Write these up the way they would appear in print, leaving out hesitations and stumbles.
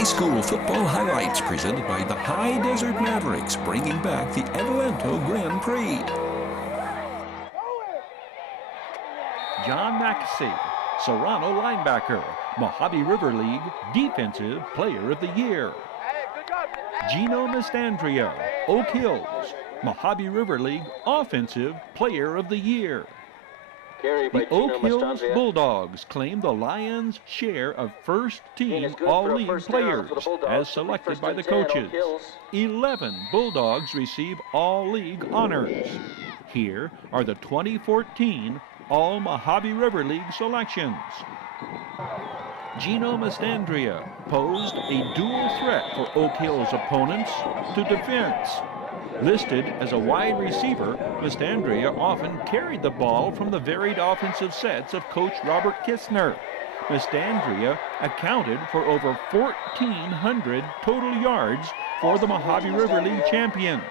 High school football highlights presented by the High Desert Mavericks, bringing back the Adelanto Grand Prix. John Mackesy, Serrano linebacker, Mojave River League Defensive Player of the Year. Gino Mastandrea, Oak Hills, Mojave River League Offensive Player of the Year. The Oak Hills Bulldogs claim the Lions' share of first-team All-League players as selected by the coaches. 11 Bulldogs receive All-League honors. Here are the 2014 All-Mojave River League selections. Gino Mastandrea posed a dual threat for Oak Hills opponents to defense. Listed as a wide receiver, Mastandrea often carried the ball from the varied offensive sets of Coach Brad Kistner. Mastandrea accounted for over 1,400 total yards for the Mojave River League champions.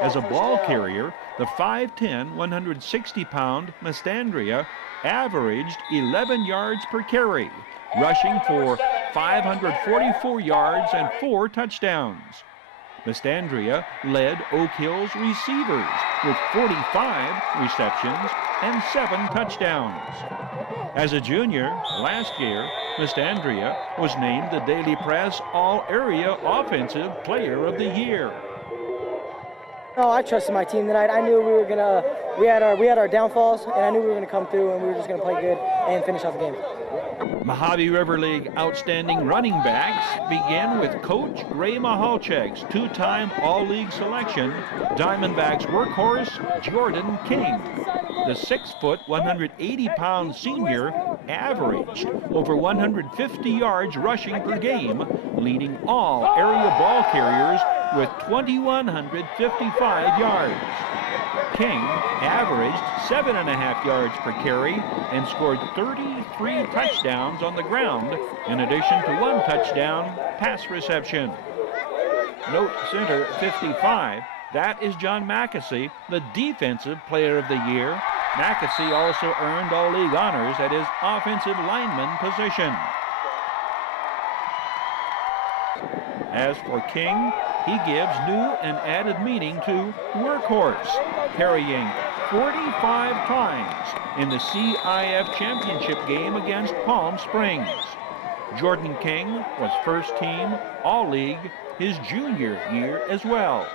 As a ball carrier, the 5'10", 160-pound Mastandrea averaged 11 yards per carry, rushing for 544 yards and 4 touchdowns. Mastandrea led Oak Hills receivers with 45 receptions and 7 touchdowns. As a junior last year, Mastandrea was named the Daily Press All-Area Offensive Player of the Year. No, I trusted my team tonight. I knew we had our downfalls, and I knew we were gonna come through and we were just gonna play good and finish out the game. Mojave River League outstanding running backs begin with Coach Ray Mahalchek's 2-time All-League selection, Diamondbacks workhorse Jordan King. The 6-foot, 180-pound senior averaged over 150 yards rushing per game, leading all area ball carriers with 2,155 yards. King averaged 7.5 yards per carry and scored 33 touchdowns on the ground, in addition to 1 touchdown pass reception. Note center 55, that is John Mackesy, the Defensive Player of the Year. Mackesy also earned All-League honors at his offensive lineman position. As for King, he gives new and added meaning to workhorse, carrying 45 times in the CIF championship game against Palm Springs. Jordan King was first-team All-League his junior year as well.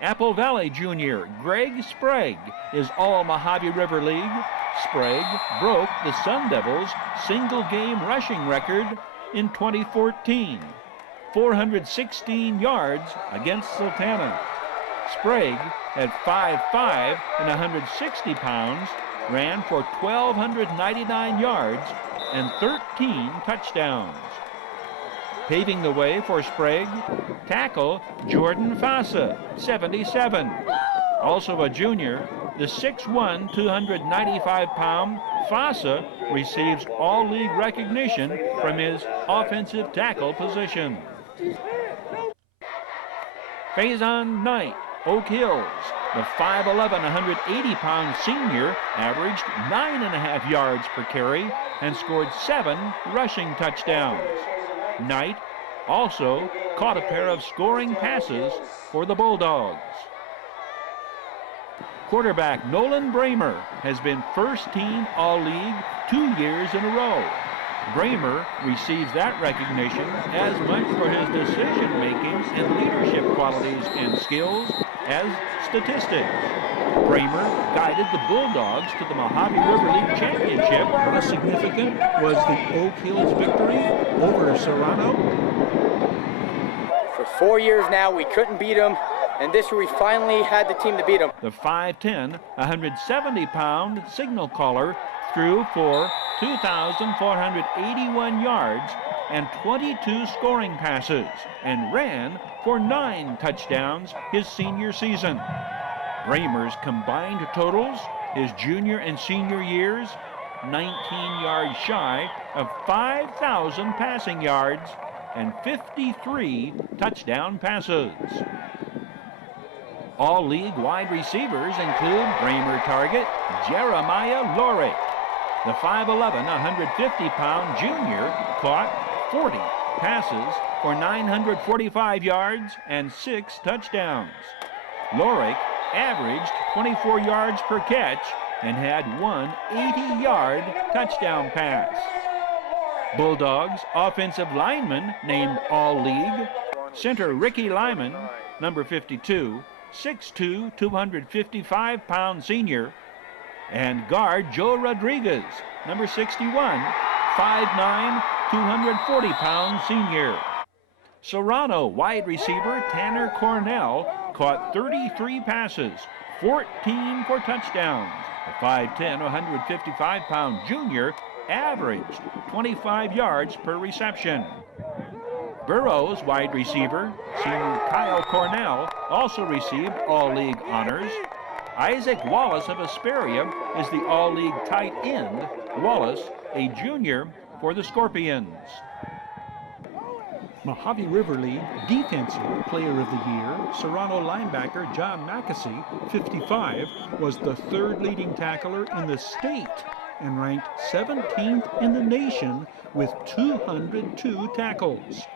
Apple Valley junior Greg Sprague is All-Mojave River League. Sprague broke the Sun Devils' single-game rushing record in 2014, 416 yards against Sultana. Sprague, at 5'5" and 160 pounds, ran for 1,299 yards and 13 touchdowns. Paving the way for Sprague, tackle Jordan Fassa, 77. Also a junior, the 6'1", 295-pound Fassa receives All-League recognition from his offensive tackle position. Faison Knight, Oak Hills, the 5'11", 180-pound senior averaged 9.5 yards per carry and scored 7 rushing touchdowns. Knight also caught a pair of scoring passes for the Bulldogs. Quarterback Nolan Brammer has been first-team All-League 2 years in a row. Brammer receives that recognition as much for his decision-making and leadership qualities and skills as statistics. Brammer guided the Bulldogs to the Mojave River League championship. How significant was the Oak Hills victory over Serrano? For 4 years now, we couldn't beat them, and this year we finally had the team to beat them. The 5'10", 170-pound signal caller threw for 2,481 yards and 22 scoring passes and ran for 9 touchdowns his senior season. Brammer's combined totals his junior and senior years, 19 yards shy of 5,000 passing yards and 53 touchdown passes. All-League wide receivers include Brammer target Jeremiah Lorick. The 5'11", 150-pound junior caught 40 passes for 945 yards and 6 touchdowns. Lorick averaged 24 yards per catch and had one 80-yard touchdown pass. Bulldogs offensive lineman named All League, center Ricky Lyman, number 52, 6'2", 255-pound senior, and guard Joe Rodriguez, number 61, 5'9", 240-pound senior. Serrano wide receiver Tanner Cornell caught 33 passes, 14 for touchdowns. The 5'10", 155-pound junior averaged 25 yards per reception. Burroughs wide receiver senior Kyle Cornell also received All-League honors. Isaac Wallace of Hesperia is the All-League tight end. Wallace, a junior for the Scorpions. Mojave River League Defensive Player of the Year, Serrano linebacker John Mackesy, 55, was the third leading tackler in the state and ranked 17th in the nation with 202 tackles.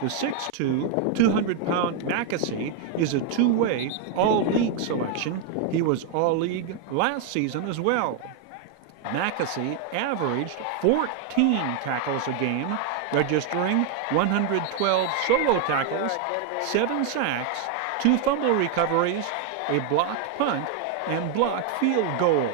The 6'2", 200-pound Mackesy is a two-way All-League selection. He was All-League last season as well. Mackesy averaged 14 tackles a game, registering 112 solo tackles, 7 sacks, 2 fumble recoveries, a blocked punt, and blocked field goal.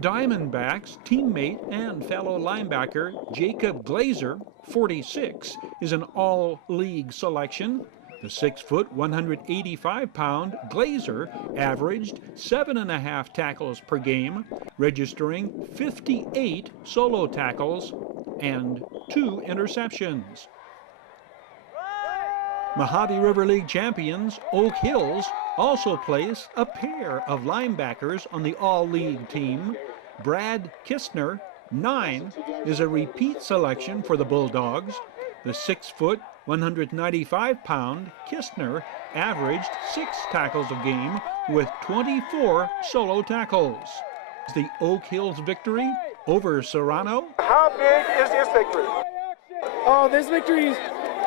Diamondbacks teammate and fellow linebacker Jacob Glazer, 46, is an All-League selection. The 6', 185-pound Glazer averaged 7.5 tackles per game, registering 58 solo tackles and 2 interceptions. Mojave River League champions Oak Hills also place a pair of linebackers on the All-League team. Brad Kistner, 9, is a repeat selection for the Bulldogs. The 6', 195-pound Kistner averaged 6 tackles a game with 24 solo tackles. The Oak Hills victory over Serrano. How big is this victory? Oh, this victory,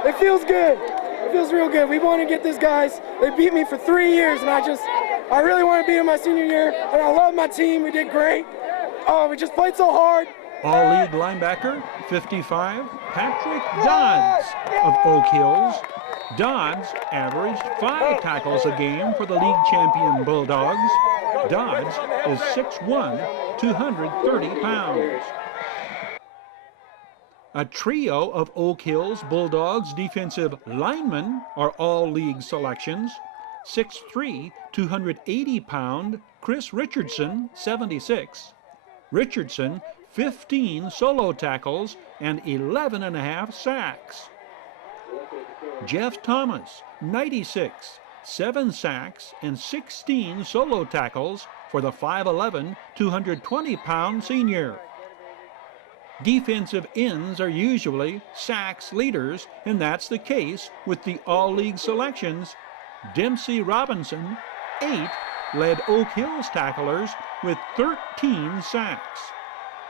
it feels good. It feels real good. We want to get these guys. They beat me for 3 years, and I really want to beat them my senior year. And I love my team. We did great. Oh, we just played so hard. All-League linebacker, 55, Patrick Dodds of Oak Hills. Dodds averaged 5 tackles a game for the league champion Bulldogs. Dodds is 6'1", 230 pounds. A trio of Oak Hills Bulldogs defensive linemen are All-League selections. 6'3", 280-pound Chris Richardson, 76. Richardson, 15 solo tackles and 11.5 sacks. Jeff Thomas, 96, 7 sacks and 16 solo tackles for the 5'11", 220-pound senior. Defensive ends are usually sacks leaders, and that's the case with the All-League selections. Dempsey Robinson, 8, led Oak Hills tacklers with 13 sacks.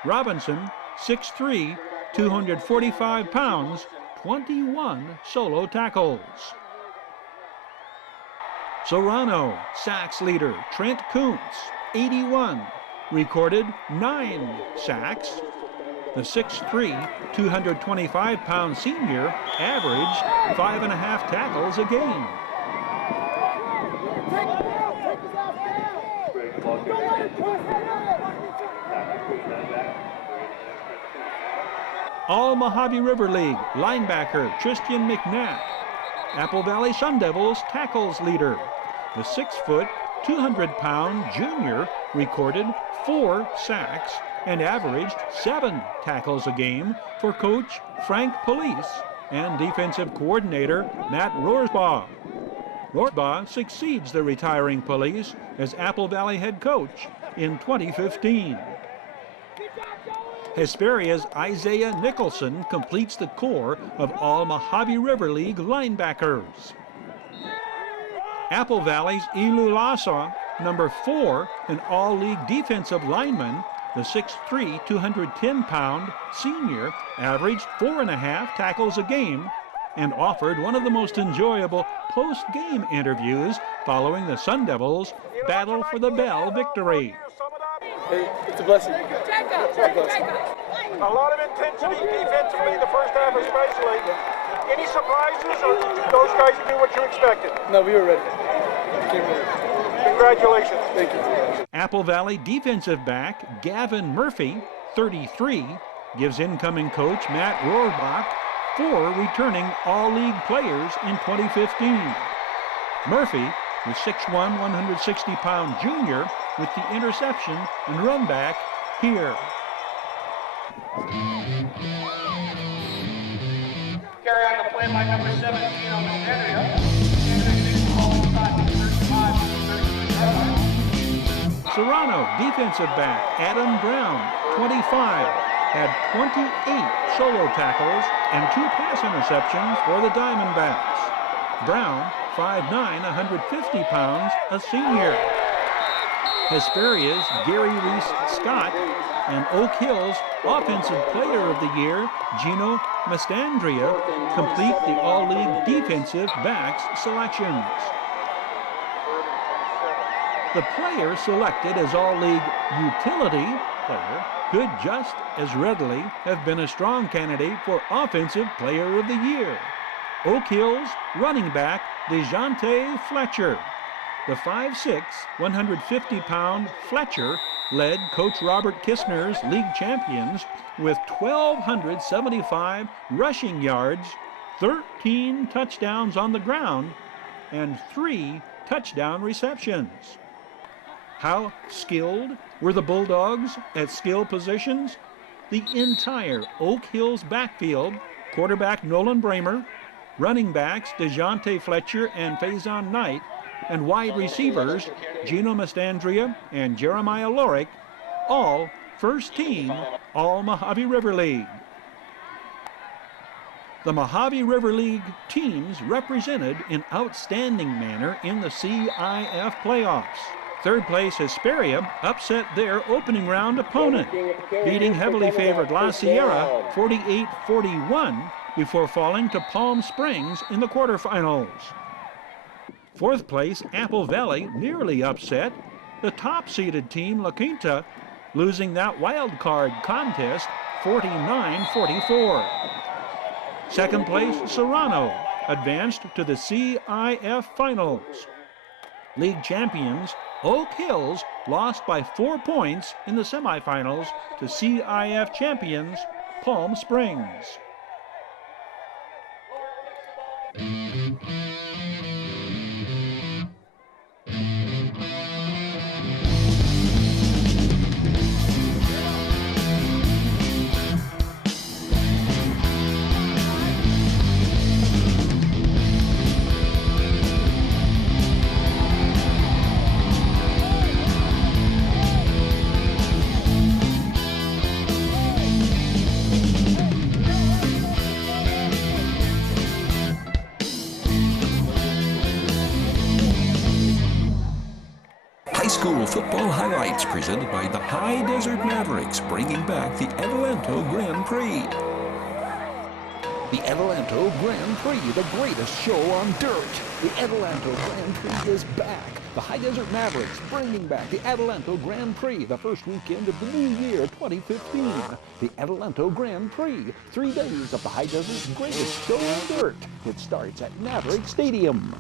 Robinson, 6'3", 245 pounds, 21 solo tackles. Serrano, sacks leader Trent Kuntz, 81, recorded 9 sacks. The 6'3", 225-pound senior averaged 5.5 tackles a game. All Mojave River League linebacker Tristan McNatt, Apple Valley Sun Devils tackles leader. The 6', 200-pound junior recorded 4 sacks and averaged 7 tackles a game for coach Frank Police and defensive coordinator Matt Rohrsbaugh. Rohrsbaugh succeeds the retiring Police as Apple Valley head coach in 2015. Hesperia's Isaiah Nicholson completes the core of all Mojave River League linebackers. Apple Valley's Elu Leasau, number 4, an All-League defensive lineman, The 6'3", 210-pound senior averaged 4.5 tackles a game and offered one of the most enjoyable post-game interviews following the Sun Devils' Battle for the Bell victory. Hey, it's a blessing. It's a blessing. A lot of intensity defensively, the first half especially. Any surprises, or those guys do what you expected? No, we were ready. We came ready. Congratulations. Thank you. Apple Valley defensive back Gavin Murphy, 33, gives incoming coach Matt Rohrbach 4 returning All-League players in 2015. Murphy, the 6'1", 160-pound junior, with the interception and run back here. Carry on the play by number 7, Gino Mastandrea. Serrano, defensive back Adam Brown, 25, had 28 solo tackles and 2 pass interceptions for the Diamondbacks. Brown, 5'9", 150 pounds, a senior. Hesperia's Gary Reese-Scott and Oak Hill's Offensive Player of the Year, Gino Mastandrea, complete the All-League defensive backs selections. The player selected as All-League utility player could just as readily have been a strong candidate for Offensive Player of the Year. Oak Hill's running back DeJounte Fletcher. The 5'6", 150-pound Fletcher led Coach Robert Kistner's league champions with 1,275 rushing yards, 13 touchdowns on the ground, and 3 touchdown receptions. How skilled were the Bulldogs at skill positions? The entire Oak Hills backfield, quarterback Nolan Brammer, running backs DeJounte Fletcher and Faison Knight, and wide receivers Gino Mastandrea and Jeremiah Lorick, all first team All Mojave River League. The Mojave River League teams represented in outstanding manner in the CIF playoffs. Third place Hesperia upset their opening round opponent, beating heavily favored La Sierra 48-41 before falling to Palm Springs in the quarterfinals. Fourth place Apple Valley nearly upset the top-seeded team La Quinta, losing that wild card contest 49-44. Second place Serrano advanced to the CIF finals. League champions Oak Hills lost by 4 points in the semifinals to CIF champions Palm Springs. School football highlights presented by the High Desert Mavericks, bringing back the Adelanto Grand Prix. The Adelanto Grand Prix, the greatest show on dirt. The Adelanto Grand Prix is back. The High Desert Mavericks bringing back the Adelanto Grand Prix, the first weekend of the new year, 2015. The Adelanto Grand Prix, 3 days of the High Desert's greatest show on dirt. It starts at Maverick Stadium.